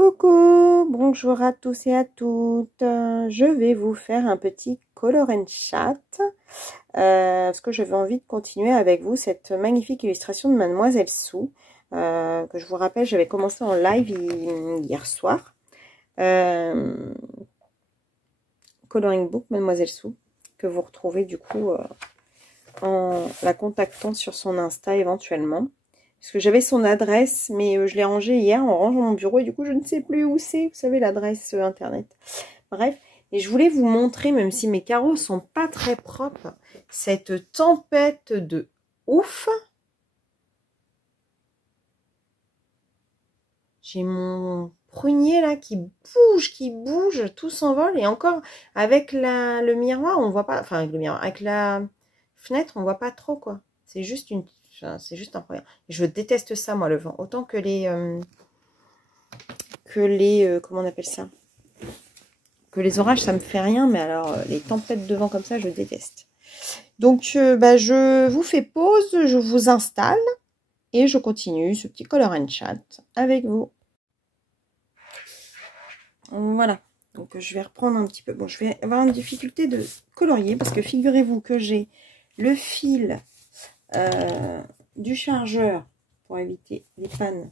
Coucou, bonjour à tous et à toutes. Je vais vous faire un petit color and chat parce que j'avais envie de continuer avec vous cette magnifique illustration de Mademoiselle Sue que je vous rappelle, j'avais commencé en live hier soir. Coloring book Mademoiselle Sue que vous retrouvez du coup en la contactant sur son Insta éventuellement. Parce que j'avais son adresse, mais je l'ai rangée hier en rangeant mon bureau et du coup je ne sais plus où c'est, vous savez, l'adresse internet. Bref, et je voulais vous montrer, même si mes carreaux sont pas très propres, cette tempête de ouf. J'ai mon prunier là qui bouge, tout s'envole et encore avec le miroir, on voit pas, enfin avec le miroir, avec la fenêtre, on voit pas trop quoi. C'est juste une... C'est juste incroyable. Je déteste ça, moi, le vent. Autant que les... comment on appelle ça? Que les orages, ça me fait rien. Mais alors, les tempêtes de vent comme ça, je déteste. Donc, je vous fais pause. Je vous installe. Et je continue ce petit color and chat avec vous. Voilà. Donc, je vais reprendre un petit peu. Bon, je vais avoir une difficulté de colorier. Parce que figurez-vous que j'ai le fil... du chargeur pour éviter les pannes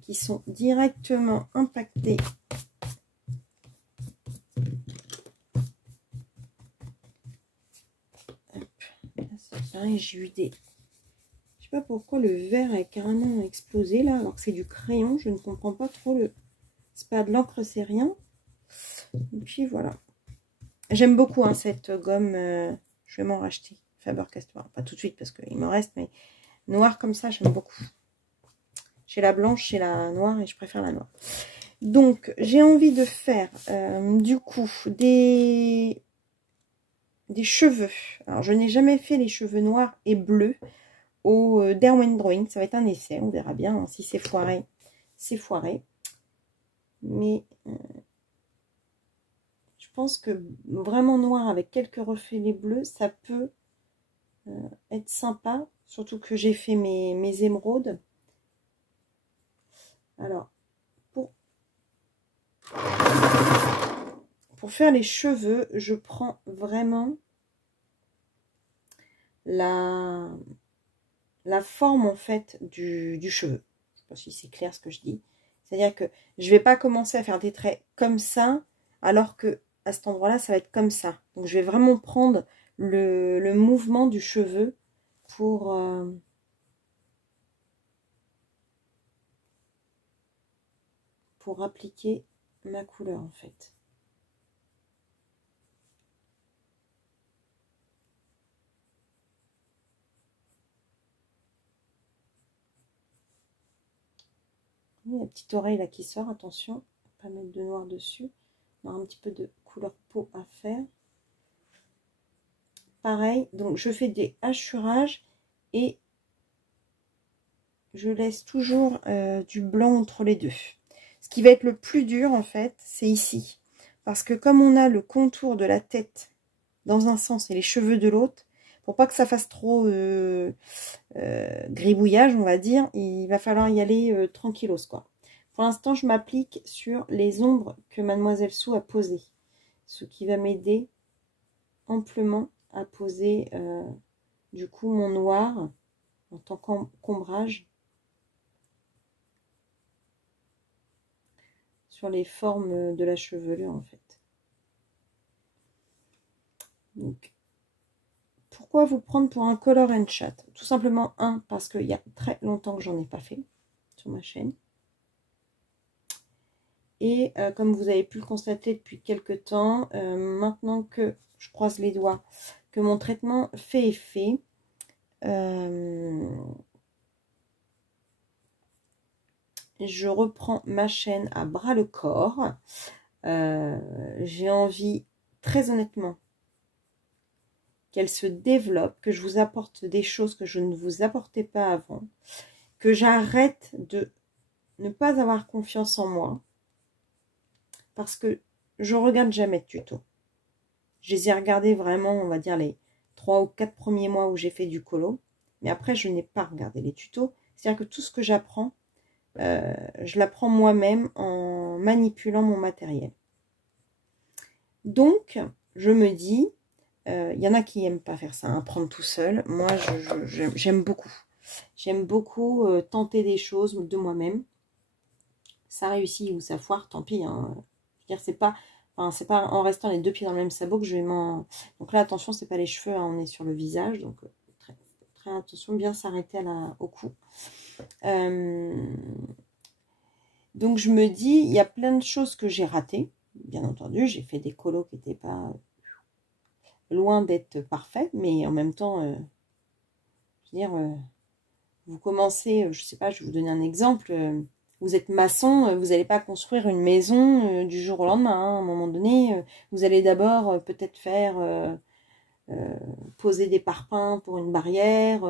qui sont directement impactées c'est pareil, j'ai eu des... Je sais pas pourquoi le verre est carrément explosé là alors que c'est du crayon, je ne comprends pas trop le... C'est pas de l'encre, c'est rien. Et puis voilà, j'aime beaucoup hein, cette gomme, je vais m'en racheter Faber-Castell, pas tout de suite parce qu'il me reste, mais noir comme ça j'aime beaucoup. J'ai la blanche, j'ai la noire et je préfère la noire. Donc, j'ai envie de faire, du coup, des cheveux. Alors, je n'ai jamais fait les cheveux noirs et bleus au Derwent Drawing. Ça va être un essai, on verra bien. Hein. Si c'est foiré, c'est foiré. Mais, je pense que vraiment noir avec quelques reflets bleus, ça peut être sympa. Surtout que j'ai fait mes émeraudes. Alors, pour faire les cheveux, je prends vraiment la forme en fait du cheveu. Je ne sais pas si c'est clair ce que je dis. C'est-à-dire que je ne vais pas commencer à faire des traits comme ça, alors que à cet endroit-là, ça va être comme ça. Donc je vais vraiment prendre le mouvement du cheveu pour appliquer ma couleur en fait. La petite oreille là qui sort, attention, pas mettre de noir dessus. On a un petit peu de couleur peau à faire. Pareil, donc je fais des hachurages et je laisse toujours du blanc entre les deux. Ce qui va être le plus dur en fait, c'est ici. Parce que comme on a le contour de la tête dans un sens et les cheveux de l'autre, pour pas que ça fasse trop gribouillage, on va dire, il va falloir y aller tranquillos quoi. Pour l'instant, je m'applique sur les ombres que Mademoiselle Sue a posées. Ce qui va m'aider amplement à poser du coup mon noir en tant qu'ombrage sur les formes de la chevelure en fait. Donc, pourquoi vous prendre pour un color and chat? Tout simplement, parce qu'il y a très longtemps que j'en ai pas fait sur ma chaîne. Et comme vous avez pu le constater depuis quelques temps, maintenant que je croise les doigts, que mon traitement fait effet, je reprends ma chaîne à bras le corps. J'ai envie, très honnêtement, qu'elle se développe, que je vous apporte des choses que je ne vous apportais pas avant, que j'arrête de ne pas avoir confiance en moi, parce que je regarde jamais de tuto. Je les ai regardés vraiment, on va dire, les 3 ou 4 premiers mois où j'ai fait du colo, mais après, je n'ai pas regardé les tutos. C'est-à-dire que tout ce que j'apprends, je l'apprends moi-même en en manipulant mon matériel. Donc, je me dis, il y en a qui n'aiment pas faire ça, hein, prendre tout seul. Moi, j'aime beaucoup. J'aime beaucoup tenter des choses de moi-même. Ça réussit ou ça foire, tant pis. Hein. Je veux dire, c'est pas en restant les deux pieds dans le même sabot que je vais m'en... Donc là, attention, c'est pas les cheveux, hein, on est sur le visage. Donc, très, très attention, bien s'arrêter au cou. Donc, je me dis, il y a plein de choses que j'ai ratées. Bien entendu, j'ai fait des colos qui n'étaient pas loin d'être parfaits. Mais en même temps, je veux dire, vous commencez, je sais pas, je vais vous donner un exemple. Vous êtes maçon, vous n'allez pas construire une maison du jour au lendemain. Hein. À un moment donné, vous allez d'abord peut-être faire poser des parpaings pour une barrière,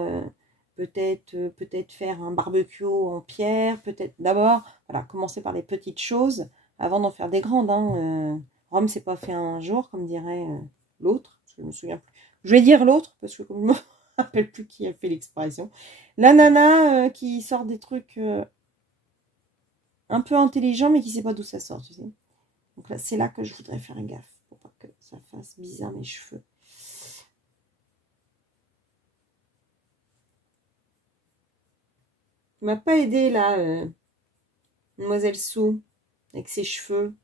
peut-être faire un barbecue en pierre, peut-être d'abord, voilà, commencer par les petites choses avant d'en faire des grandes. Hein. Rome, c'est pas fait un jour, comme dirait l'autre. Je me souviens plus. Je vais dire l'autre parce que comme je me rappelle plus qui a fait l'expression. La nana qui sort des trucs un peu intelligent, mais qui sait pas d'où ça sort, tu sais. Donc là, c'est là que je voudrais faire gaffe, pour pas que ça fasse bizarre mes cheveux. Tu m'as pas aidé, là, Mademoiselle Sou, avec ses cheveux.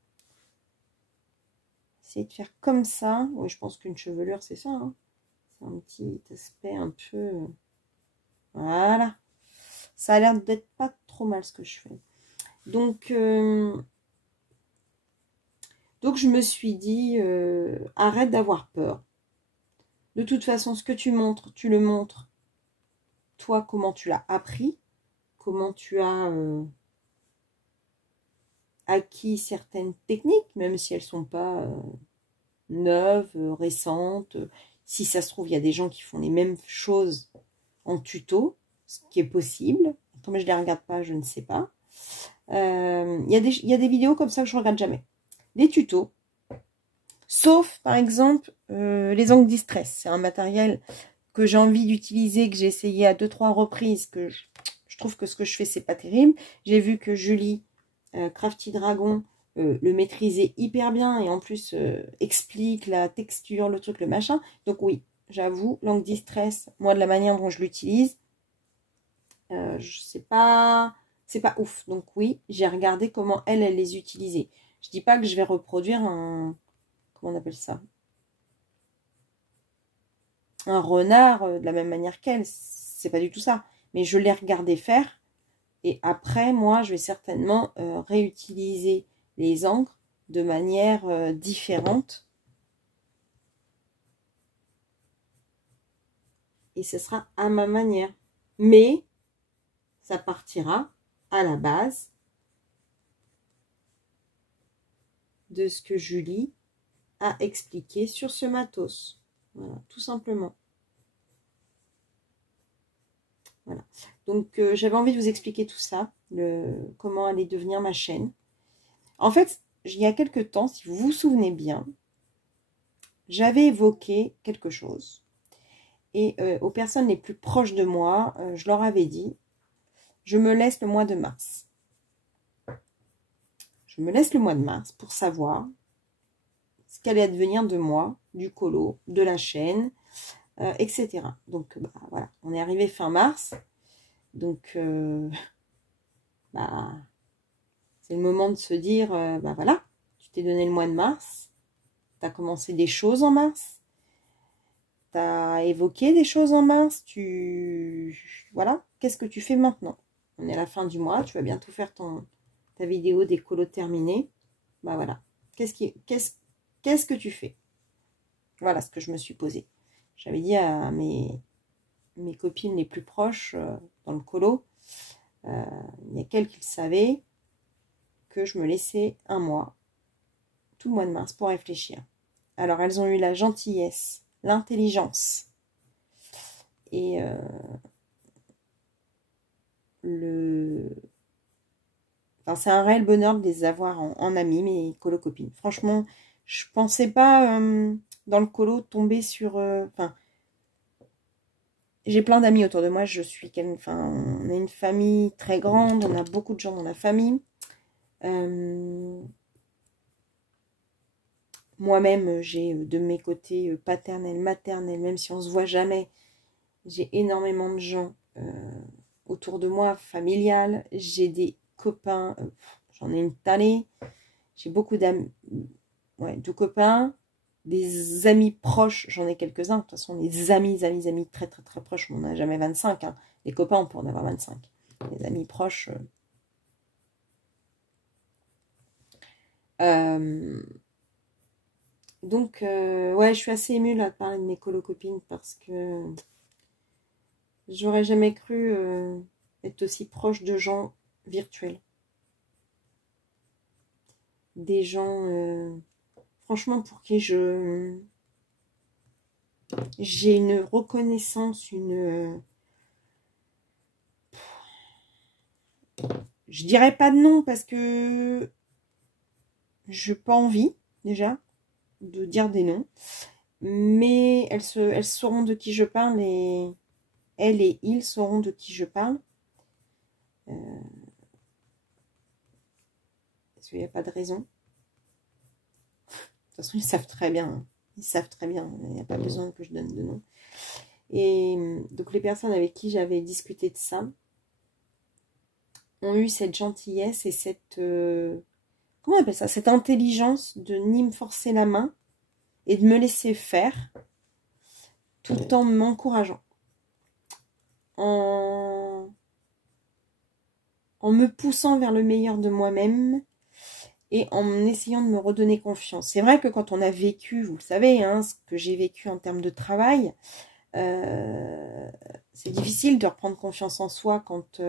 Essayer de faire comme ça. Oui, je pense qu'une chevelure, c'est ça. Hein. C'est un petit aspect un peu... Voilà. Ça a l'air d'être pas trop mal ce que je fais. Donc je me suis dit, arrête d'avoir peur. De toute façon, ce que tu montres, tu le montres. Toi, comment tu l'as appris, comment tu as acquis certaines techniques, même si elles ne sont pas neuves, récentes. Si ça se trouve, il y a des gens qui font les mêmes choses en tuto, ce qui est possible. Comme je ne les regarde pas, je ne sais pas. Il y a des vidéos comme ça que je ne regarde jamais. Des tutos. Sauf, par exemple, les ongles distress. C'est un matériel que j'ai envie d'utiliser, que j'ai essayé à 2-3 reprises, que je trouve que ce que je fais, c'est pas terrible. J'ai vu que Julie, Crafty Dragon, le maîtrisait hyper bien et en plus explique la texture, le truc, le machin. Donc oui, j'avoue, l'angle distress, moi, de la manière dont je l'utilise, c'est pas ouf. Donc oui, j'ai regardé comment elle les utilisait. Je dis pas que je vais reproduire un... Comment on appelle ça? Un renard de la même manière qu'elle. C'est pas du tout ça. Mais je l'ai regardé faire. Et après, moi, je vais certainement réutiliser les encres de manière différente. Et ce sera à ma manière. Mais ça partira à la base de ce que Julie a expliqué sur ce matos. Voilà, tout simplement. Voilà. Donc, j'avais envie de vous expliquer tout ça, comment allait devenir ma chaîne. En fait, il y a quelques temps, si vous vous souvenez bien, j'avais évoqué quelque chose. Et aux personnes les plus proches de moi, je leur avais dit, je me laisse le mois de mars. Je me laisse le mois de mars pour savoir ce qu'allait advenir de moi, du colo, de la chaîne, etc. Donc, bah, voilà, on est arrivé fin mars. Donc, bah, c'est le moment de se dire, bah voilà, tu t'es donné le mois de mars, tu as commencé des choses en mars, tu as évoqué des choses en mars, voilà, qu'est-ce que tu fais maintenant? On est à la fin du mois, tu vas bientôt faire ta vidéo des colos terminée. Bah voilà, qu'est-ce que tu fais? Voilà ce que je me suis posé. J'avais dit à mes copines les plus proches dans le colo, il y a qu'elles qui le savaient, que je me laissais un mois, tout le mois de mars, pour réfléchir. Alors, elles ont eu la gentillesse, l'intelligence et enfin, c'est un réel bonheur de les avoir en amis, mes colo-copines. Franchement, je pensais pas dans le colo tomber sur... Enfin, j'ai plein d'amis autour de moi. On a une famille très grande, on a beaucoup de gens dans la famille. Moi-même, j'ai de mes côtés paternels, maternels, même si on se voit jamais, j'ai énormément de gens autour de moi, familial. J'ai des copains, j'en ai une tannée. J'ai beaucoup d'amis, ouais, de copains, des amis proches, j'en ai quelques-uns. De toute façon, les amis très très très proches, on n'en a jamais 25. Hein. Les copains, on peut en avoir 25. Les amis proches. Donc, ouais, je suis assez émue là de parler de mes colo-copines parce que j'aurais jamais cru être aussi proche de gens virtuels. Des gens, franchement, pour qui j'ai une reconnaissance, je dirais pas de nom parce que j'ai pas envie, déjà, de dire des noms. Mais elles sauront de qui je parle et elles et ils sauront de qui je parle. Parce qu'il n'y a pas de raison. De toute façon, ils savent très bien. Hein. Ils savent très bien. Il n'y a pas besoin que je donne de nom. Et donc, les personnes avec qui j'avais discuté de ça ont eu cette gentillesse et cette... comment on appelle ça? Cette intelligence de ni me forcer la main et de me laisser faire tout en m'encourageant. En me poussant vers le meilleur de moi-même et en essayant de me redonner confiance. C'est vrai que quand on a vécu, vous le savez, hein, ce que j'ai vécu en termes de travail, c'est difficile de reprendre confiance en soi quand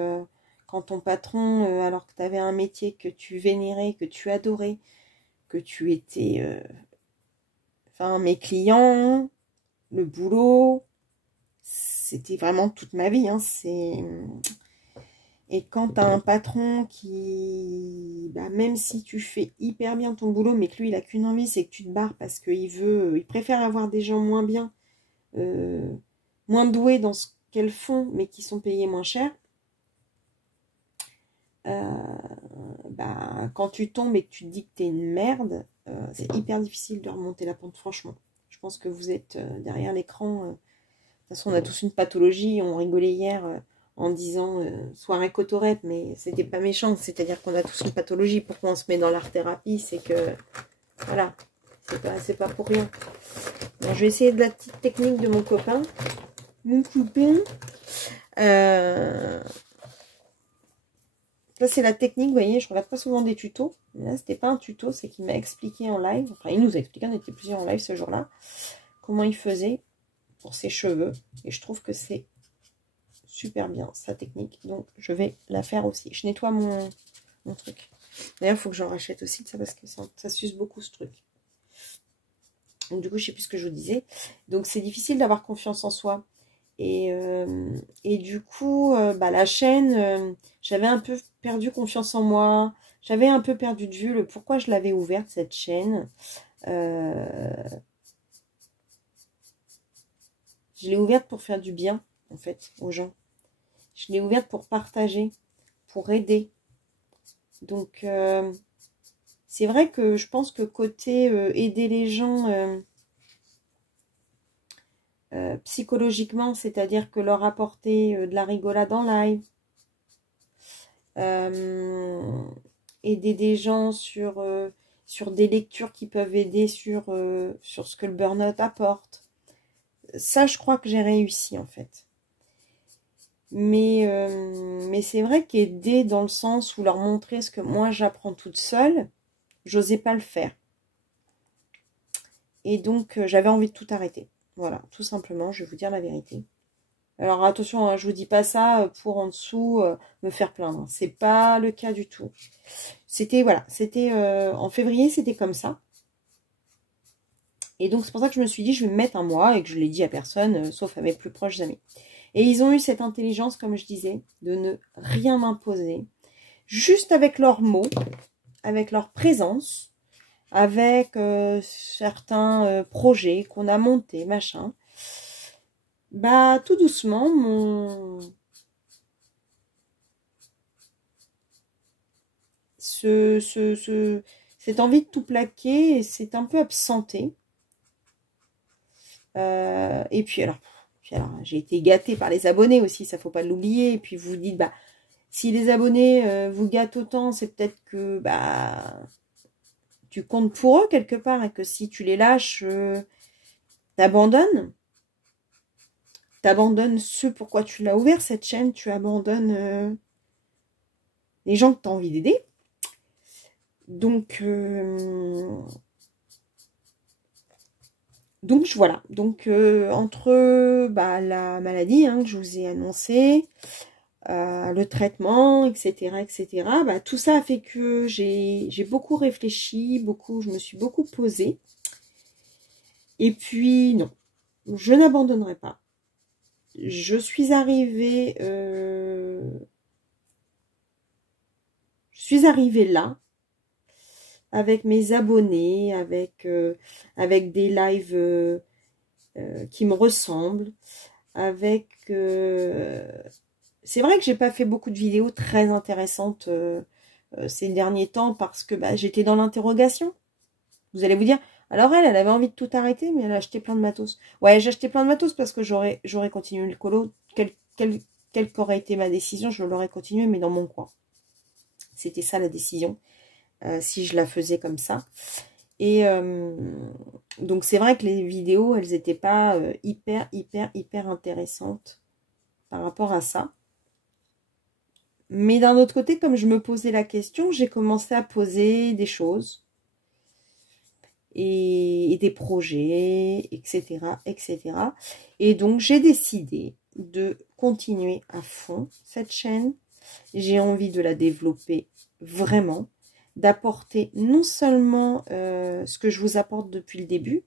ton patron, alors que tu avais un métier que tu vénérais, que tu adorais, que tu étais... Enfin, mes clients, le boulot, c'était vraiment toute ma vie. Hein, Et quand tu as un patron qui, bah, même si tu fais hyper bien ton boulot, mais que lui, il a qu'une envie, c'est que tu te barres parce il préfère avoir des gens moins bien, moins doués dans ce qu'elles font, mais qui sont payés moins cher. Bah, quand tu tombes et que tu te dis que tu es une merde, c'est hyper difficile de remonter la pente, franchement. Je pense que vous êtes derrière l'écran. De toute façon, on a tous une pathologie. On rigolait hier en disant soirée cotorette, mais c'était pas méchant. C'est-à-dire qu'on a tous une pathologie. Pourquoi on se met dans l'art-thérapie? C'est que, voilà, c'est pas pour rien. Bon, je vais essayer de la petite technique de mon copain. Mon copain. Là, c'est la technique, vous voyez, je regarde pas souvent des tutos. Mais là, c'était pas un tuto, c'est qu'il m'a expliqué en live. Enfin, il nous a expliqué, on était plusieurs en live ce jour-là, comment il faisait pour ses cheveux. Et je trouve que c'est super bien, sa technique. Donc, je vais la faire aussi. Je nettoie mon truc. D'ailleurs, il faut que j'en rachète aussi de ça parce que ça suce beaucoup ce truc. Donc, du coup, je sais plus ce que je vous disais. Donc, c'est difficile d'avoir confiance en soi. Et du coup, bah, la chaîne, j'avais un peu perdu confiance en moi. J'avais un peu perdu de vue le pourquoi je l'avais ouverte, cette chaîne. Je l'ai ouverte pour faire du bien, en fait, aux gens. Je l'ai ouverte pour partager, pour aider. Donc, c'est vrai que je pense que côté aider les gens... psychologiquement, c'est-à-dire que leur apporter de la rigolade en live, aider des gens sur des lectures qui peuvent aider sur ce que le burn-out apporte. Ça, je crois que j'ai réussi, en fait. Mais c'est vrai qu'aider dans le sens où leur montrer ce que moi, j'apprends toute seule, j'osais pas le faire. Et donc, j'avais envie de tout arrêter. Voilà, tout simplement, je vais vous dire la vérité. Alors attention, hein, je vous dis pas ça pour en dessous me faire plaindre. C'est pas le cas du tout. C'était voilà, c'était en février, c'était comme ça. Et donc c'est pour ça que je me suis dit je vais me mettre un mois et que je l'ai dit à personne, sauf à mes plus proches amis. Et ils ont eu cette intelligence, comme je disais, de ne rien m'imposer, juste avec leurs mots, avec leur présence, avec certains projets qu'on a montés, machin. Bah, tout doucement, cette envie de tout plaquer s'est un peu absentée. Et puis alors j'ai été gâtée par les abonnés aussi, ça faut pas l'oublier. Et puis vous vous dites, bah, si les abonnés vous gâtent autant, c'est peut-être que bah tu comptes pour eux quelque part, et que si tu les lâches, t'abandonnes ce pourquoi tu l'as ouvert, cette chaîne, tu abandonnes les gens que tu as envie d'aider. Donc voilà. Donc entre bah, la maladie que je vous ai annoncée, le traitement, etc., bah, tout ça a fait que j'ai beaucoup réfléchi, je me suis beaucoup posée. Et puis non, je n'abandonnerai pas. Je suis arrivée là, avec mes abonnés, avec des lives qui me ressemblent, avec... C'est vrai que j'ai pas fait beaucoup de vidéos très intéressantes ces derniers temps, parce que bah, j'étais dans l'interrogation. Vous allez vous dire, alors elle avait envie de tout arrêter, mais elle a acheté plein de matos. Ouais, j'ai acheté plein de matos parce que j'aurais continué le colo. Quelle qu'aurait été ma décision, je l'aurais continué, mais dans mon coin. C'était ça la décision, si je la faisais comme ça. Et donc c'est vrai que les vidéos, elles n'étaient pas hyper intéressantes par rapport à ça. Mais d'un autre côté, comme je me posais la question, j'ai commencé à poser des choses. Et des projets, etc., etc. Et donc, j'ai décidé de continuer à fond cette chaîne. J'ai envie de la développer vraiment, d'apporter non seulement ce que je vous apporte depuis le début,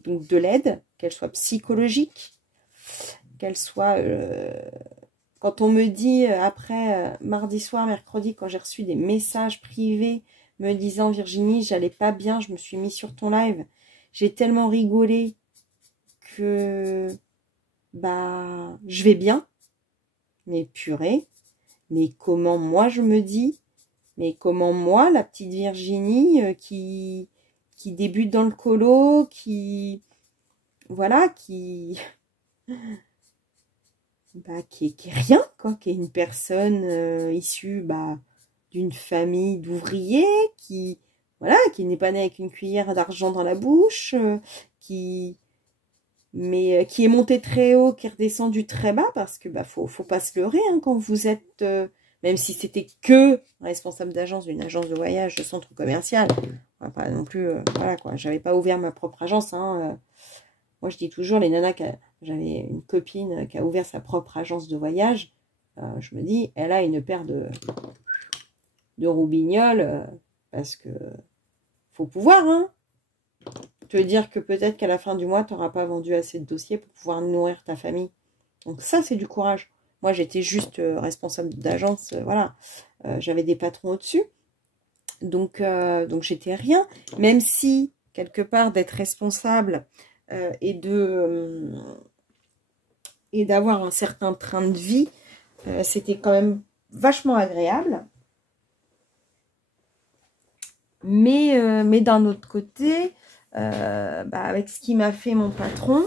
donc de l'aide, qu'elle soit psychologique, qu'elle soit... quand on me dit après mardi soir, mercredi, quand j'ai reçu des messages privés me disant, Virginie, j'allais pas bien, je me suis mis sur ton live, j'ai tellement rigolé que bah je vais bien. Mais purée, mais comment moi je me dis, mais comment moi, la petite Virginie qui débute dans le colo, qui voilà, qui est rien, quoi, qui est une personne issue d'une famille d'ouvriers, qui n'est pas née avec une cuillère d'argent dans la bouche, qui est monté très haut, qui est redescendu très bas, parce que faut pas se leurrer quand vous êtes, même si c'était que responsable d'agence d'une agence de voyage, de centre commercial, pas non plus, voilà quoi, j'avais pas ouvert ma propre agence, moi je dis toujours, les nanas, j'avais une copine qui a ouvert sa propre agence de voyage, je me dis, elle a une paire de roubignoles, parce que faut pouvoir, te dire que peut-être qu'à la fin du mois, tu n'auras pas vendu assez de dossiers pour pouvoir nourrir ta famille. Donc ça, c'est du courage. Moi, j'étais juste responsable d'agence, voilà. J'avais des patrons au-dessus. Donc j'étais rien. Même si, quelque part, d'être responsable et d'avoir un certain train de vie, c'était quand même vachement agréable. Mais d'un autre côté, avec ce qui m'a fait mon patron,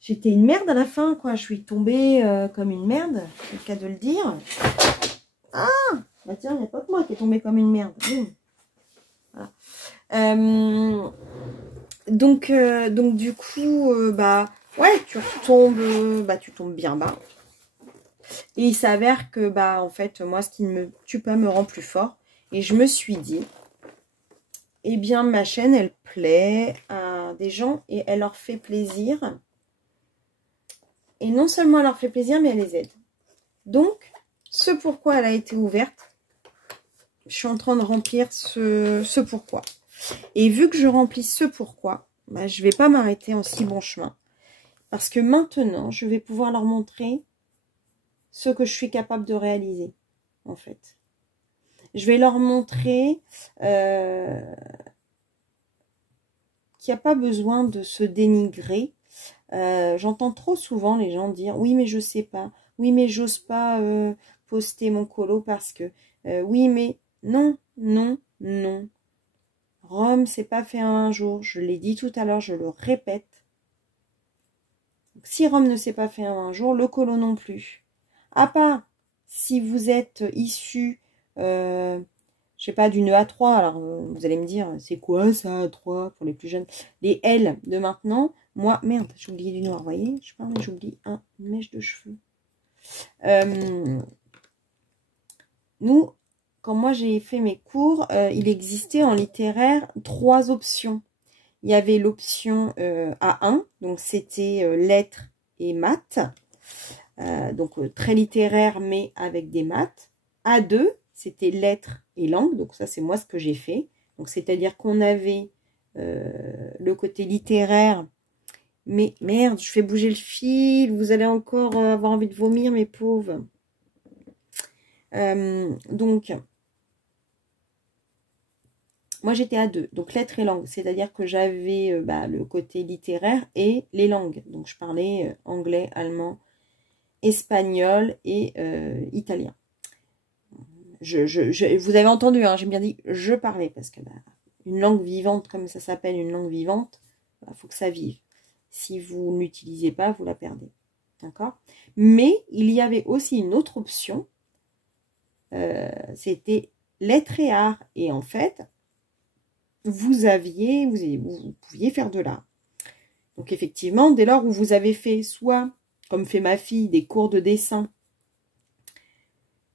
j'étais une merde à la fin, quoi. Je suis tombée comme une merde, c'est le cas de le dire. Ah, bah tiens, il n'y a pas que moi qui est tombée comme une merde. Voilà. Donc du coup, ouais, tu tombes bien bas. Et il s'avère que, en fait, moi, ce qui ne me tue pas me rend plus fort. Et je me suis dit, eh bien, ma chaîne, elle plaît à des gens et elle leur fait plaisir. Et non seulement elle leur fait plaisir, mais elle les aide. Donc, ce pourquoi elle a été ouverte, je suis en train de remplir ce pourquoi. Et vu que je remplis ce pourquoi, je ne vais pas m'arrêter en si bon chemin. Parce que maintenant, je vais pouvoir leur montrer ce que je suis capable de réaliser, en fait. Je vais leur montrer qu'il n'y a pas besoin de se dénigrer. J'entends trop souvent les gens dire « Oui, mais je sais pas. oui, mais j'ose pas poster mon colo parce que... oui, mais non, non, non. Rome, c'est pas fait en un jour. Je l'ai dit tout à l'heure, je le répète. Donc, si Rome ne s'est pas fait en un jour, le colo non plus. À part si vous êtes issu, je sais pas, d'une A3, alors vous allez me dire, c'est quoi ça, A3 pour les plus jeunes? Les L de maintenant, moi, merde, j'ai oublié du noir, vous voyez? Je sais pas, mais j'oublie une mèche de cheveux. Nous, quand moi j'ai fait mes cours, il existait en littéraire 3 options. Il y avait l'option A1, donc c'était lettres et maths, donc très littéraire mais avec des maths. A2, c'était lettres et langue, donc ça c'est moi ce que j'ai fait. Donc c'est-à-dire qu'on avait le côté littéraire, mais merde, je fais bouger le fil, vous allez encore avoir envie de vomir mes pauvres. Donc, moi j'étais à 2, donc lettres et langues, c'est-à-dire que j'avais le côté littéraire et les langues. Donc je parlais anglais, allemand, espagnol et italien. Vous avez entendu, hein, j'ai bien dit je parlais, parce que une langue vivante, comme ça s'appelle une langue vivante, faut que ça vive. Si vous ne l'utilisez pas, vous la perdez. D'accord? Mais il y avait aussi une autre option, c'était lettres et arts. Et en fait, vous pouviez faire de l'art. Donc effectivement, dès lors où vous avez fait soit, comme fait ma fille, des cours de dessin,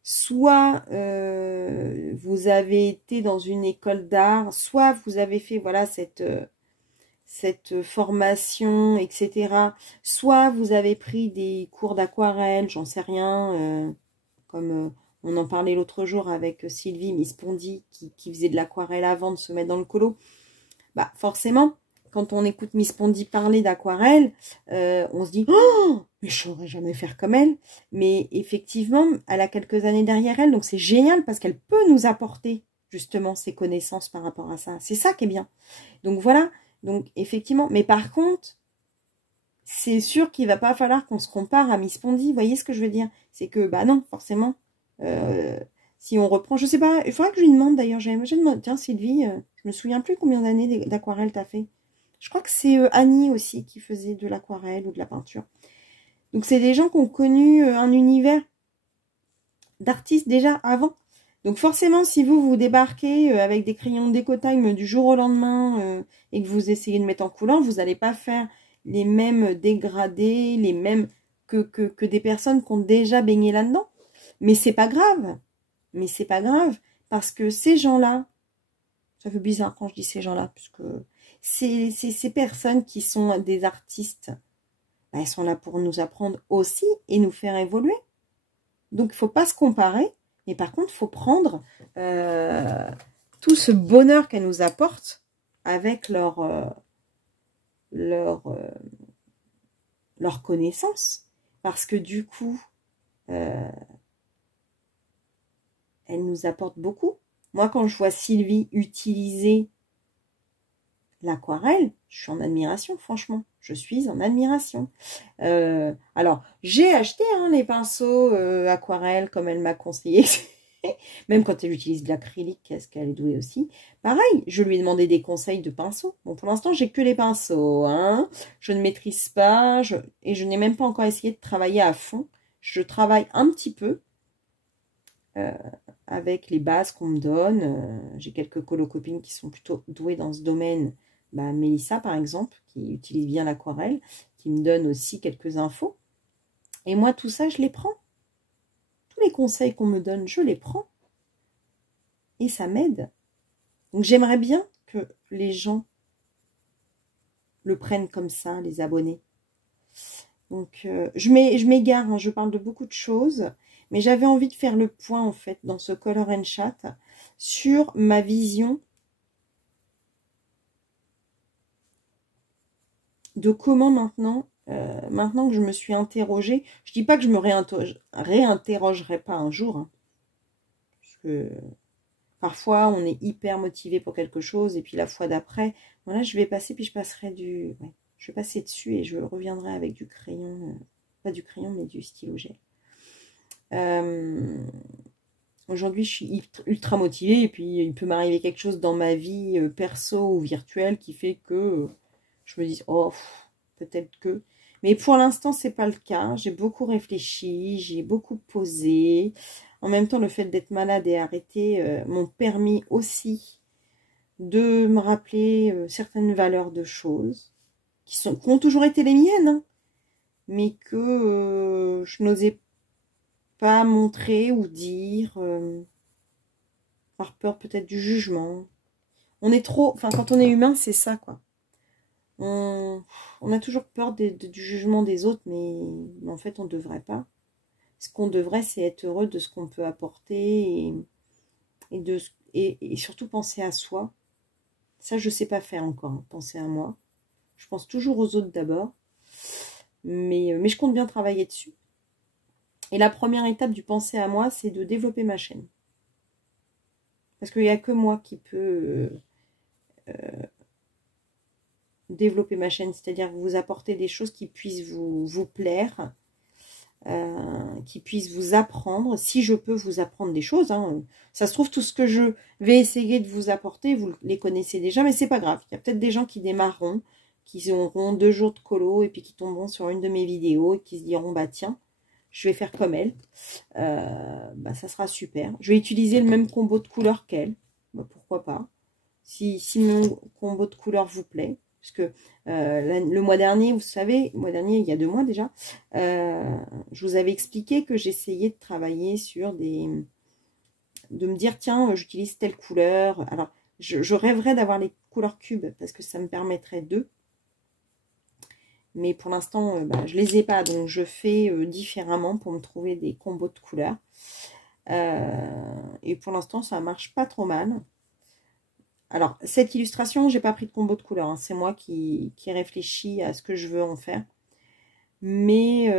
soit vous avez été dans une école d'art, soit vous avez fait voilà cette formation, etc. Soit vous avez pris des cours d'aquarelle, j'en sais rien, comme on en parlait l'autre jour avec Sylvie Miss Pondy qui faisait de l'aquarelle avant de se mettre dans le colo. Bah forcément, quand on écoute Miss Pondy parler d'aquarelle, on se dit « Oh, mais je saurais jamais faire comme elle ». Mais effectivement, elle a quelques années derrière elle, donc c'est génial parce qu'elle peut nous apporter justement ses connaissances par rapport à ça. C'est ça qui est bien. Donc voilà, donc effectivement, mais par contre, c'est sûr qu'il va pas falloir qu'on se compare à Miss Pondy. Vous voyez ce que je veux dire? C'est que, bah non, forcément, si on reprend, je sais pas, il faudrait que je lui demande d'ailleurs, j'ai demandé, tiens Sylvie, je me souviens plus combien d'années d'aquarelle t'as fait. Je crois que c'est Annie aussi qui faisait de l'aquarelle ou de la peinture. Donc c'est des gens qui ont connu un univers d'artistes déjà avant. Donc forcément, si vous débarquez avec des crayons de déco-time du jour au lendemain et que vous essayez de mettre en couleur, vous n'allez pas faire les mêmes dégradés, les mêmes que des personnes qui ont déjà baigné là-dedans. Mais c'est pas grave. Mais c'est pas grave. Parce que ces gens-là, ça fait bizarre quand je dis ces gens-là, puisque ces personnes qui sont des artistes, elles sont là pour nous apprendre aussi et nous faire évoluer. Donc, il ne faut pas se comparer. Mais par contre, il faut prendre tout ce bonheur qu'elles nous apportent avec leur connaissance. Parce que du coup, elles nous apportent beaucoup. Moi, quand je vois Sylvie utiliser l'aquarelle, je suis en admiration, franchement. Je suis en admiration. Alors, j'ai acheté les pinceaux aquarelle comme elle m'a conseillé. Même quand elle utilise de l'acrylique, est-ce qu'elle est douée aussi? Pareil, je lui ai demandé des conseils de pinceaux. Bon, pour l'instant, j'ai que les pinceaux. Hein. Je ne maîtrise pas et je n'ai même pas encore essayé de travailler à fond. Je travaille un petit peu avec les bases qu'on me donne. J'ai quelques colocopines qui sont plutôt douées dans ce domaine. Mélissa, par exemple, qui utilise bien l'aquarelle, qui me donne aussi quelques infos. Et moi, tout ça, je les prends. Tous les conseils qu'on me donne, je les prends. Et ça m'aide. Donc, j'aimerais bien que les gens le prennent comme ça, les abonnés. Donc, je m'égare, hein, je parle de beaucoup de choses. Mais j'avais envie de faire le point, en fait, dans ce Color and Chat, sur ma vision de comment maintenant que je me suis interrogée, je dis pas que je me réinterrogerai pas un jour, hein, parce que parfois on est hyper motivé pour quelque chose et puis la fois d'après, voilà, je vais passer puis je passerai je vais passer dessus et je reviendrai avec du crayon, pas du crayon mais du stylo gel. Aujourd'hui, je suis ultra motivée et puis il peut m'arriver quelque chose dans ma vie perso ou virtuelle qui fait que je me dis, oh, peut-être que... Mais pour l'instant, c'est pas le cas. J'ai beaucoup réfléchi, j'ai beaucoup posé. En même temps, le fait d'être malade et arrêté m'ont permis aussi de me rappeler certaines valeurs de choses qui ont toujours été les miennes, hein, mais que je n'osais pas montrer ou dire par peur peut-être du jugement. On est trop... Enfin, quand on est humain, c'est ça, quoi. On a toujours peur du jugement des autres, mais en fait, on ne devrait pas. Ce qu'on devrait, c'est être heureux de ce qu'on peut apporter et surtout penser à soi. Ça, je ne sais pas faire encore, hein, penser à moi. Je pense toujours aux autres d'abord, mais je compte bien travailler dessus. Et la première étape du penser à moi, c'est de développer ma chaîne. Parce qu'il n'y a que moi qui peux développer ma chaîne, c'est-à-dire vous apporter des choses qui puissent vous plaire, qui puissent vous apprendre, si je peux vous apprendre des choses, hein. Ça se trouve, tout ce que je vais essayer de vous apporter, vous les connaissez déjà, mais c'est pas grave. Il y a peut-être des gens qui démarreront, qui auront 2 jours de colo, et puis qui tomberont sur une de mes vidéos, et qui se diront, bah tiens, je vais faire comme elle, bah ça sera super. Je vais utiliser le même combo de couleurs qu'elle, bah pourquoi pas, si mon combo de couleurs vous plaît. Parce que le mois dernier, vous savez, le mois dernier, il y a 2 mois déjà, je vous avais expliqué que j'essayais de travailler sur de me dire, tiens, j'utilise telle couleur. Alors, je rêverais d'avoir les couleurs cubes parce que ça me permettrait de. Mais pour l'instant, bah, je les ai pas. Donc, je fais différemment pour me trouver des combos de couleurs. Et pour l'instant, ça marche pas trop mal. Alors, cette illustration, j'ai pas pris de combo de couleurs, hein. C'est moi qui réfléchis à ce que je veux en faire. Mais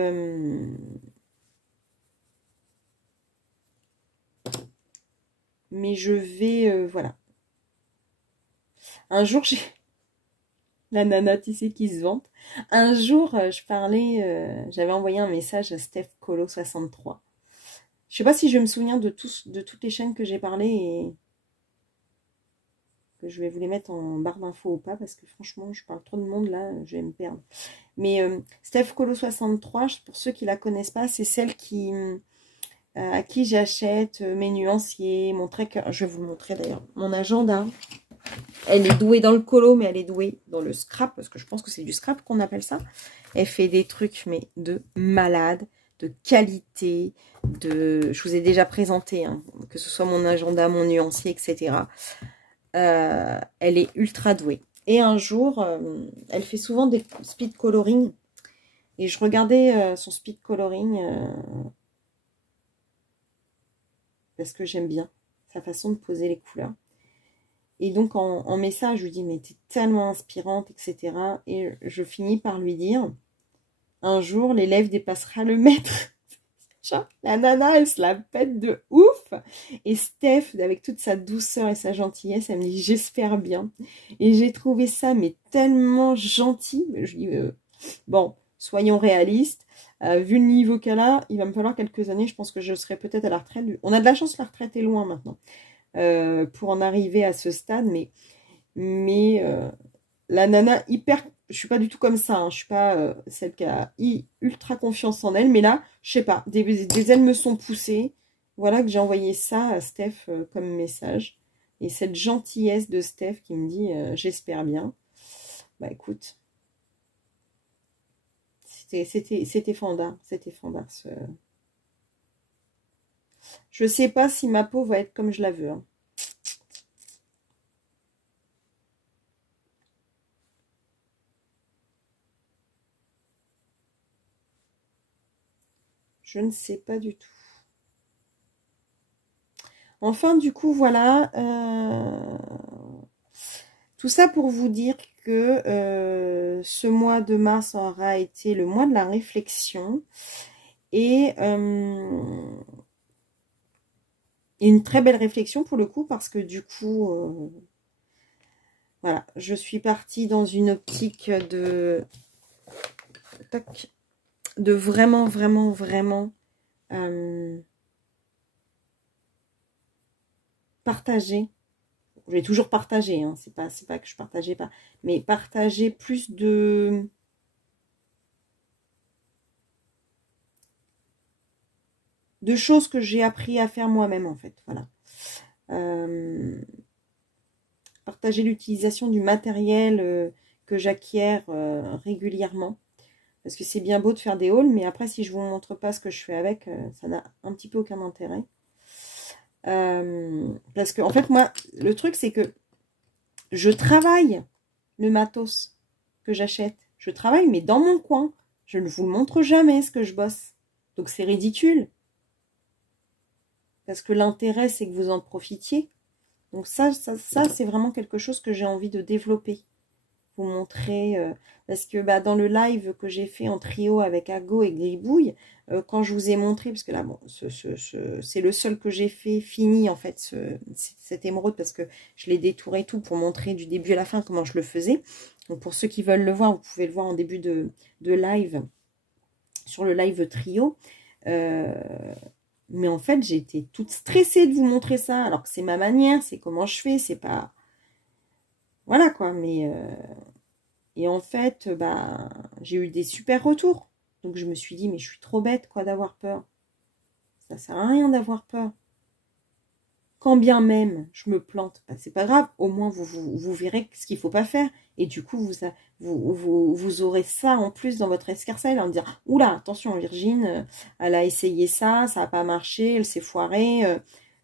je vais... voilà. Un jour, j'ai... La nana, tu sais, qui se vante. Un jour, je parlais... j'avais envoyé un message à Steph Colo 63. Je sais pas si je vais me souvenir de toutes les chaînes que j'ai parlé et... je vais vous les mettre en barre d'infos ou pas, parce que franchement, je parle trop de monde là, je vais me perdre. Mais Steph Colo 63, pour ceux qui la connaissent pas, c'est celle à qui j'achète mes nuanciers, mon tracker. Je vais vous le montrer d'ailleurs, mon agenda. Elle est douée dans le colo, mais elle est douée dans le scrap, parce que je pense que c'est du scrap qu'on appelle ça. Elle fait des trucs, mais de malade, de qualité, je vous ai déjà présenté, hein, que ce soit mon agenda, mon nuancier, etc. Elle est ultra douée. Et un jour, elle fait souvent des speed coloring. Et je regardais son speed coloring parce que j'aime bien sa façon de poser les couleurs. Et donc en message, je lui dis, mais t'es tellement inspirante, etc. Et je finis par lui dire, un jour, l'élève dépassera le maître. La nana, elle se la pète de ouf. Et Steph, avec toute sa douceur et sa gentillesse, elle me dit, j'espère bien. Et j'ai trouvé ça, mais tellement gentil. Je dis, bon, soyons réalistes. Vu le niveau qu'elle a, il va me falloir quelques années. Je pense que je serai peut-être à la retraite. On a de la chance, la retraite est loin maintenant. Pour en arriver à ce stade. Mais la nana hyper... Je suis pas du tout comme ça, hein. Je suis pas celle qui a ultra confiance en elle. Mais là, je sais pas, des ailes me sont poussées. Voilà que j'ai envoyé ça à Steph comme message. Et cette gentillesse de Steph qui me dit j'espère bien. Bah écoute, c'était fandard. C'était fandard. Je sais pas si ma peau va être comme je la veux, hein. Je ne sais pas du tout. Enfin, du coup, voilà. Tout ça pour vous dire que ce mois de mars aura été le mois de la réflexion. Et une très belle réflexion pour le coup, parce que du coup, voilà, je suis partie dans une optique de vraiment Partager. Je vais toujours partager, hein, c'est pas que je partageais pas, mais partager plus de choses que j'ai appris à faire moi-même, en fait. Voilà. Partager l'utilisation du matériel que j'acquiers régulièrement. Parce que c'est bien beau de faire des hauls, mais après, si je vous montre pas ce que je fais avec, ça n'a un petit peu aucun intérêt. Parce que, en fait, moi, le truc, c'est que je travaille le matos que j'achète. Je travaille, mais dans mon coin. Je ne vous le montre jamais, ce que je bosse. Donc, c'est ridicule. Parce que l'intérêt, c'est que vous en profitiez. Donc, ça c'est vraiment quelque chose que j'ai envie de développer. Vous montrer, parce que bah, dans le live que j'ai fait en trio avec Ago et Gribouille, quand je vous ai montré, parce que là, bon, c'est le seul que j'ai fait fini, en fait, cette émeraude, parce que je l'ai détouré tout pour montrer du début à la fin comment je le faisais. Donc, pour ceux qui veulent le voir, vous pouvez le voir en début de live, sur le live trio. Mais en fait, j'ai été toute stressée de vous montrer ça, alors que c'est ma manière, c'est comment je fais, c'est pas... Voilà, quoi, mais... Et en fait, bah, j'ai eu des super retours. Donc je me suis dit, mais je suis trop bête, quoi, d'avoir peur. Ça sert à rien d'avoir peur. Quand bien même je me plante, bah, c'est pas grave. Au moins, vous verrez ce qu'il faut pas faire. Et du coup, vous aurez ça en plus dans votre escarcelle. En dire, oula, attention, Virginie, elle a essayé ça, ça n'a pas marché, elle s'est foirée.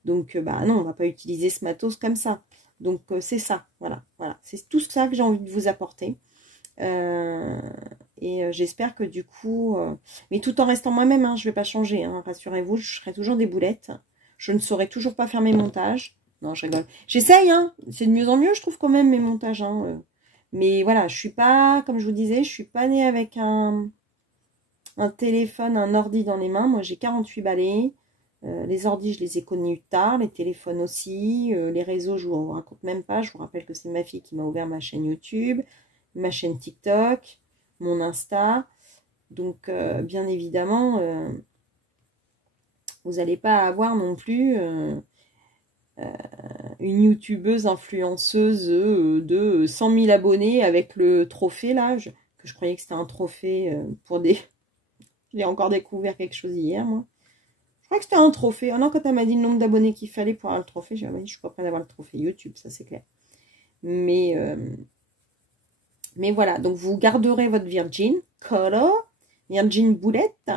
Donc, bah non, on va pas utiliser ce matos comme ça. Donc, c'est ça, voilà. C'est tout ça que j'ai envie de vous apporter. J'espère que du coup, mais tout en restant moi-même, hein, je vais pas changer, hein, rassurez-vous, je serai toujours des boulettes. Je ne saurais toujours pas faire mes montages. Non, je rigole. J'essaye, hein, c'est de mieux en mieux, je trouve quand même mes montages. Hein, mais voilà, je suis pas, comme je vous disais, je suis pas née avec un téléphone, un ordi dans les mains. Moi, j'ai 48 balais. Les ordis, je les ai connus tard, les téléphones aussi, les réseaux, je vous raconte même pas. Je vous rappelle que c'est ma fille qui m'a ouvert ma chaîne YouTube, ma chaîne TikTok, mon Insta. Donc, bien évidemment, vous n'allez pas avoir non plus une youtubeuse influenceuse de 100 000 abonnés avec le trophée là, que je croyais que c'était un trophée pour des... J'ai encore découvert quelque chose hier, moi. Je crois que c'était un trophée. Oh non, quand elle m'a dit le nombre d'abonnés qu'il fallait pour avoir le trophée, j'ai dit, je suis pas prête d'avoir le trophée YouTube, ça c'est clair. Mais voilà, donc vous garderez votre Virgin Color, Virgin Boulette,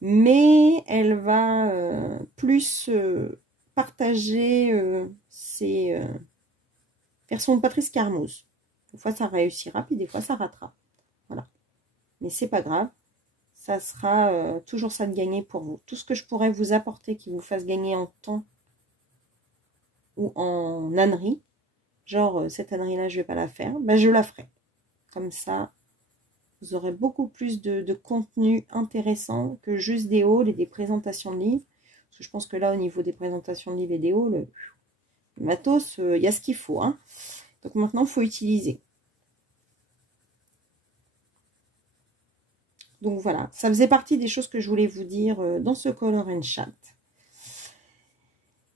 mais elle va plus partager faire son Patrice Carmouze. Des fois ça réussira, puis des fois ça ratera. Voilà. Mais c'est pas grave. Ça sera toujours ça de gagner pour vous. Tout ce que je pourrais vous apporter qui vous fasse gagner en temps ou en ânerie, genre cette ânerie-là, je vais pas la faire, ben, je la ferai. Comme ça, vous aurez beaucoup plus de contenu intéressant que juste des hauls et des présentations de livres. Parce que je pense que là, au niveau des présentations de livres et des hauls, le matos, il y a ce qu'il faut. Hein. Donc maintenant, il faut utiliser. Donc voilà, ça faisait partie des choses que je voulais vous dire dans ce Color and Chat.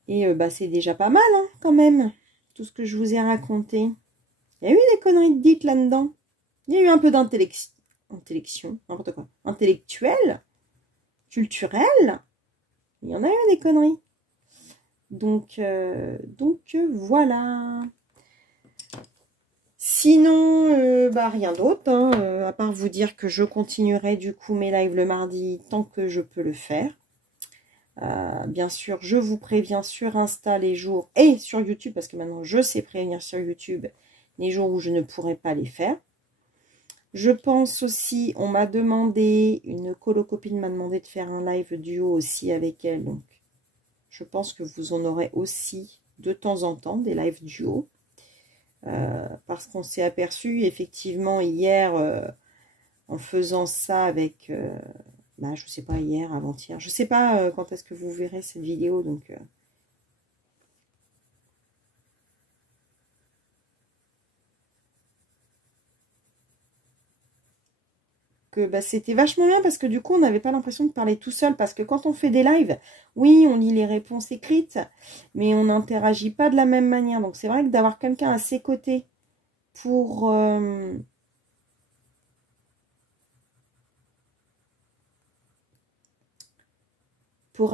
Et bah, c'est déjà pas mal, hein, quand même, tout ce que je vous ai raconté. Il y a eu des conneries dites là-dedans. Il y a eu un peu d'intellection, n'importe quoi, intellectuel, culturel. Il y en a eu des conneries. Donc voilà. Sinon, bah, rien d'autre, hein, à part vous dire que je continuerai du coup mes lives le mardi tant que je peux le faire. Bien sûr, je vous préviens sur Insta les jours et sur YouTube, parce que maintenant je sais prévenir sur YouTube les jours où je ne pourrai pas les faire. Je pense aussi, on m'a demandé, une copine m'a demandé de faire un live duo aussi avec elle, donc je pense que vous en aurez aussi de temps en temps des lives duo. Parce qu'on s'est aperçu effectivement hier en faisant ça avec, bah, je sais pas, hier, avant-hier, je sais pas quand est-ce que vous verrez cette vidéo, donc que bah, c'était vachement bien parce que du coup, on n'avait pas l'impression de parler tout seul. Parce que quand on fait des lives, oui, on lit les réponses écrites, mais on n'interagit pas de la même manière. Donc, c'est vrai que d'avoir quelqu'un à ses côtés pour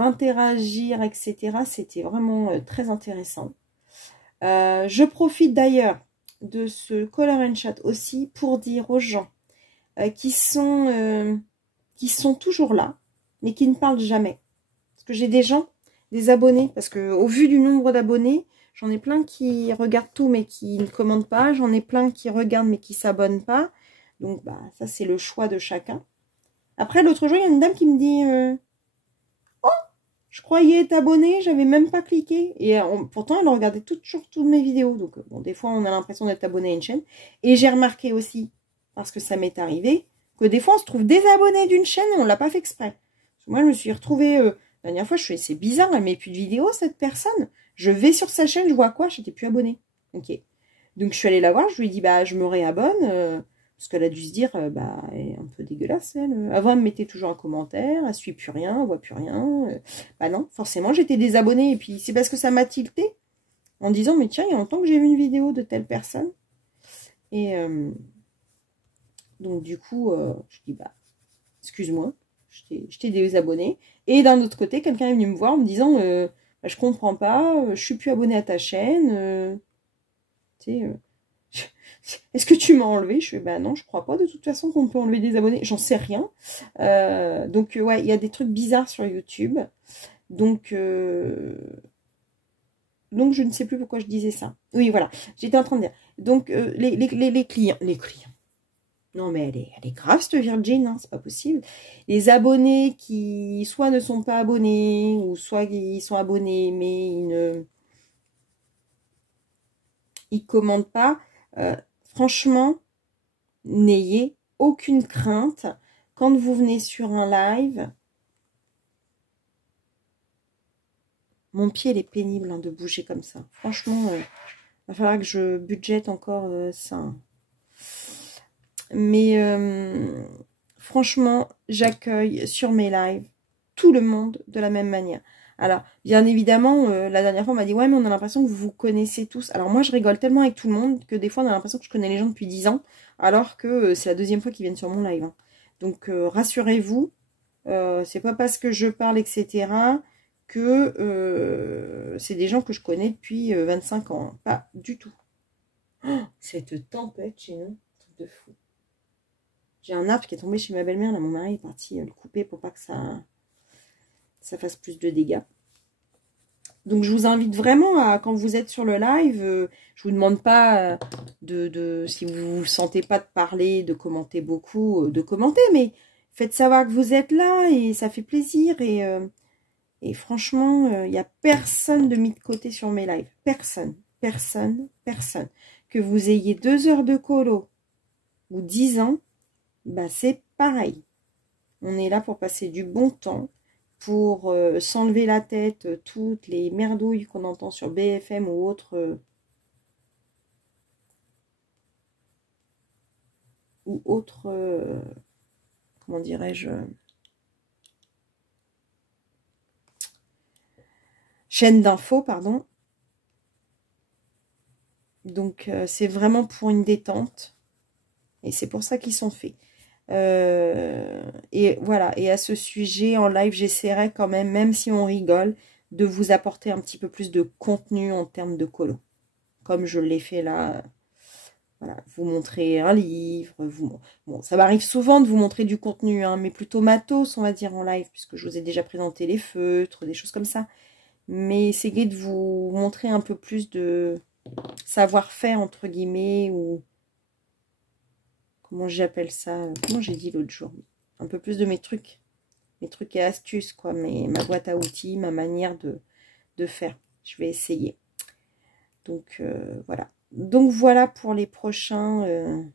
interagir, etc., c'était vraiment très intéressant. Je profite d'ailleurs de ce Color and Chat aussi pour dire aux gens qui sont toujours là, mais qui ne parlent jamais. Parce que j'ai des gens, des abonnés, parce que au vu du nombre d'abonnés, j'en ai plein qui regardent tout, mais qui ne commentent pas. J'en ai plein qui regardent, mais qui ne s'abonnent pas. Donc, bah, ça, c'est le choix de chacun. Après, l'autre jour, il y a une dame qui me dit oh, je croyais être abonnée, j'avais même pas cliqué. Et pourtant, elle regardait toujours toutes mes vidéos. Donc, bon, des fois, on a l'impression d'être abonné à une chaîne. Et j'ai remarqué aussi, parce que ça m'est arrivé, que des fois, on se trouve désabonné d'une chaîne et on l'a pas fait exprès. Moi, je me suis retrouvée... la dernière fois, je fais, c'est bizarre, elle met plus de vidéos, cette personne. Je vais sur sa chaîne, je vois quoi? J'étais plus abonnée. Ok. Donc, je suis allée la voir, je lui ai dit, bah, je me réabonne. Parce qu'elle a dû se dire, bah, elle est un peu dégueulasse, elle. Avant, elle me mettait toujours un commentaire, elle suit plus rien, elle voit plus rien. Bah non, forcément, j'étais désabonnée. Et puis, c'est parce que ça m'a tilté. En disant, mais tiens, il y a longtemps que j'ai vu une vidéo de telle personne. Et donc, du coup, je dis, bah, excuse-moi. Je t'ai désabonné. Et d'un autre côté, quelqu'un est venu me voir en me disant bah, je comprends pas, je suis plus abonné à ta chaîne. Tu sais, est-ce que tu m'as enlevé? Je fais bah non, je crois pas de toute façon qu'on peut enlever des abonnés. J'en sais rien. Donc ouais, il y a des trucs bizarres sur YouTube. Donc je ne sais plus pourquoi je disais ça. Oui, voilà. J'étais en train de dire. Donc les clients. Non, mais elle est grave, cette Virgin, hein, c'est pas possible. Les abonnés qui, soit ne sont pas abonnés, ou soit ils sont abonnés, mais ils commandent pas. Franchement, n'ayez aucune crainte. Quand vous venez sur un live, mon pied, il est pénible hein, de bouger comme ça. Franchement, il va falloir que je budgète encore ça. Mais franchement, j'accueille sur mes lives tout le monde de la même manière. Alors, bien évidemment, la dernière fois, on m'a dit « Ouais, mais on a l'impression que vous vous connaissez tous. » Alors moi, je rigole tellement avec tout le monde que des fois, on a l'impression que je connais les gens depuis 10 ans, alors que c'est la deuxième fois qu'ils viennent sur mon live. Hein. Donc, rassurez-vous, c'est pas parce que je parle, etc., que c'est des gens que je connais depuis 25 ans. Hein. Pas du tout. Oh, cette tempête chez nous, truc de fou. J'ai un arbre qui est tombé chez ma belle-mère. Là, mon mari est parti le couper pour pas que ça fasse plus de dégâts. Donc, je vous invite vraiment à, quand vous êtes sur le live, je vous demande pas si vous ne sentez pas de parler, de commenter beaucoup, de commenter, mais faites savoir que vous êtes là et ça fait plaisir. Et franchement, il n'y a personne de mis de côté sur mes lives. Personne, personne, personne. Que vous ayez 2 heures de colo ou 10 ans, bah c'est pareil. On est là pour passer du bon temps, pour s'enlever la tête, toutes les merdouilles qu'on entend sur BFM ou autres comment dirais-je, chaîne d'infos, pardon. Donc c'est vraiment pour une détente et c'est pour ça qu'ils sont faits. Et voilà, et à ce sujet en live, j'essaierai quand même si on rigole, de vous apporter un petit peu plus de contenu en termes de colo. Comme je l'ai fait là, voilà, vous montrer un livre, bon, ça m'arrive souvent de vous montrer du contenu, hein, mais plutôt matos, on va dire, en live, puisque je vous ai déjà présenté les feutres, des choses comme ça. Mais essayez de vous montrer un peu plus de savoir-faire, entre guillemets, ou comment j'appelle ça, comment j'ai dit l'autre jour, un peu plus de mes trucs et astuces, quoi, ma boîte à outils, ma manière de faire. Je vais essayer. Donc, voilà. Donc, voilà pour les prochains... le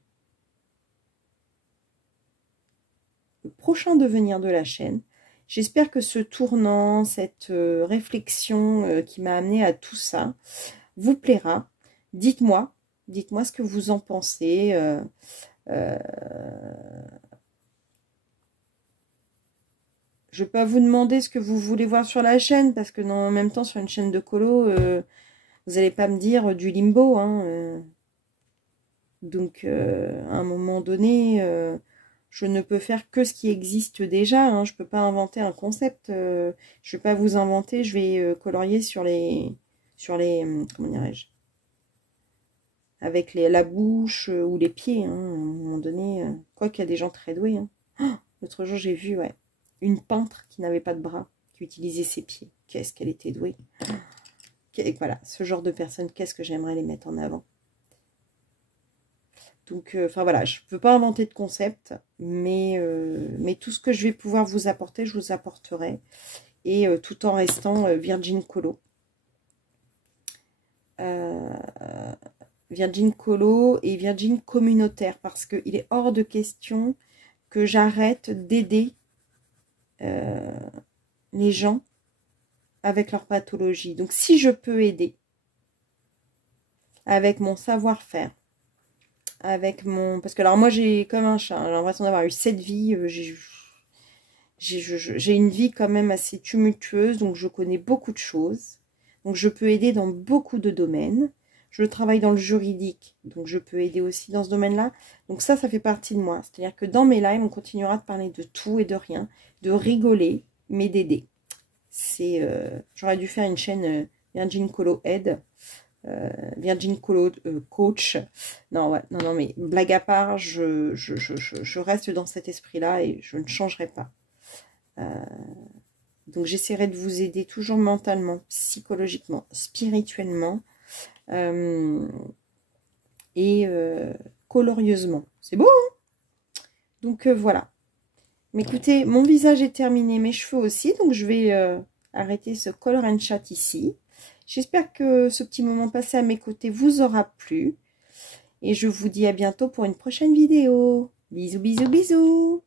prochain devenir de la chaîne. J'espère que ce tournant, cette réflexion qui m'a amené à tout ça, vous plaira. Dites-moi ce que vous en pensez. je vais pas vous demander ce que vous voulez voir sur la chaîne, parce que en même temps, sur une chaîne de colo, vous allez pas me dire du limbo, hein. Donc, à un moment donné, je ne peux faire que ce qui existe déjà, hein. Je peux pas inventer un concept. Je vais pas vous inventer, je vais colorier sur les, comment dirais-je, avec la bouche ou les pieds, hein. À un moment donné, quoi qu'il y a des gens très doués, hein. Oh, l'autre jour, j'ai vu, ouais, une peintre qui n'avait pas de bras, qui utilisait ses pieds. Qu'est-ce qu'elle était douée. Voilà, ce genre de personnes, qu'est-ce que j'aimerais les mettre en avant. Donc, enfin voilà, je ne peux pas inventer de concept, mais tout ce que je vais pouvoir vous apporter, je vous apporterai. Et tout en restant Virgin Colo. Virgin Colo et Virgin communautaire, parce qu'il est hors de question que j'arrête d'aider les gens avec leur pathologie. Donc, si je peux aider avec mon savoir-faire, avec mon... Parce que alors moi, j'ai comme un chat, j'ai l'impression d'avoir eu 7 vies, j'ai une vie quand même assez tumultueuse, donc je connais beaucoup de choses. Donc, je peux aider dans beaucoup de domaines. Je travaille dans le juridique, donc je peux aider aussi dans ce domaine-là. Donc ça fait partie de moi. C'est-à-dire que dans mes lives, on continuera de parler de tout et de rien, de rigoler, mais d'aider. J'aurais dû faire une chaîne Virgin Colo Aide, Virgin Colo Coach. Non, ouais, non, mais blague à part, je reste dans cet esprit-là et je ne changerai pas. Donc j'essaierai de vous aider toujours mentalement, psychologiquement, spirituellement. Et colorieusement. C'est beau, hein? Donc voilà. Mais écoutez, mon visage est terminé, mes cheveux aussi. Donc je vais arrêter ce color and chat ici. J'espère que ce petit moment passé à mes côtés vous aura plu. Et je vous dis à bientôt pour une prochaine vidéo. Bisous, bisous, bisous.